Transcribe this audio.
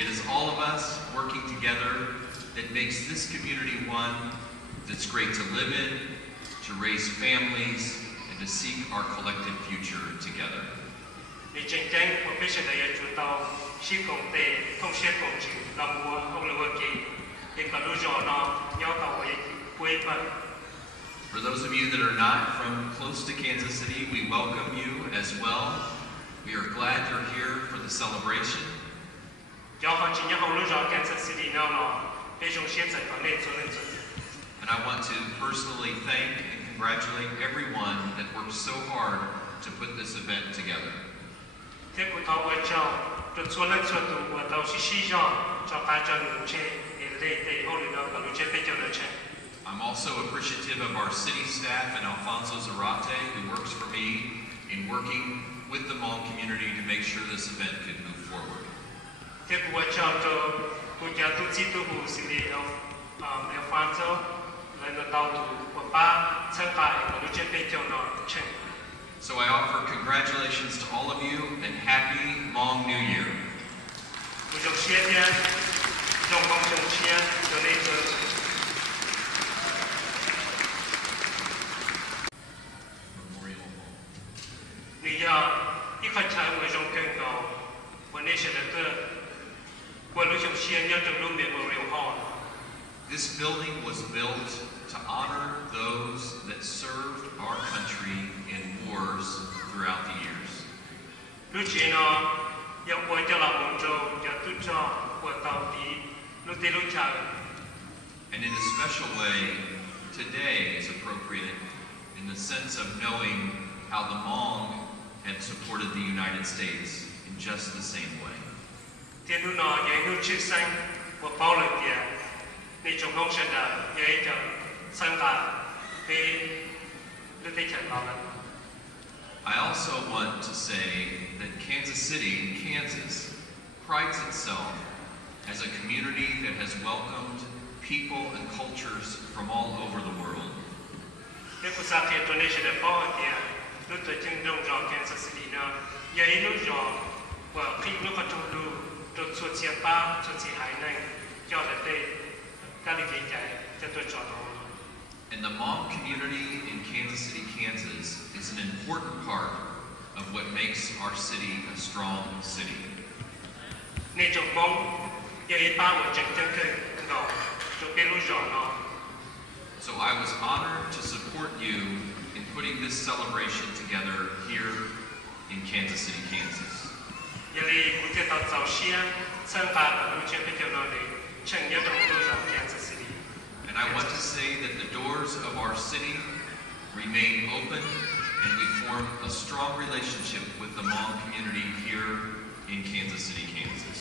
It is all of us working together that makes this community one that's great to live in, to raise families, and to seek our collective future together. For those of you that are not from close to Kansas City, we welcome you as well. We are glad you're here for the celebration. And I want to personally thank and congratulate everyone that worked so hard to put this event together. I'm also appreciative of our city staff and Alfonso Zarate, who works for me in working with the Hmong community to make sure this event could move forward. So I offer congratulations to all of you and happy Hmong New Year. This building was built to honor those that served our country in wars throughout the years. And in a special way, today is appropriate in the sense of knowing how the Hmong have supported the United States in just the same way. I also want to say that Kansas City, Kansas, prides itself as a community that has welcomed people and cultures from all over the world. And the Hmong community in Kansas City, Kansas is an important part of what makes our city a strong city. So I was honored to support you in putting this celebration together here in Kansas City, Kansas. And I want to say that the doors of our city remain open and we form a strong relationship with the Hmong community here in Kansas City, Kansas.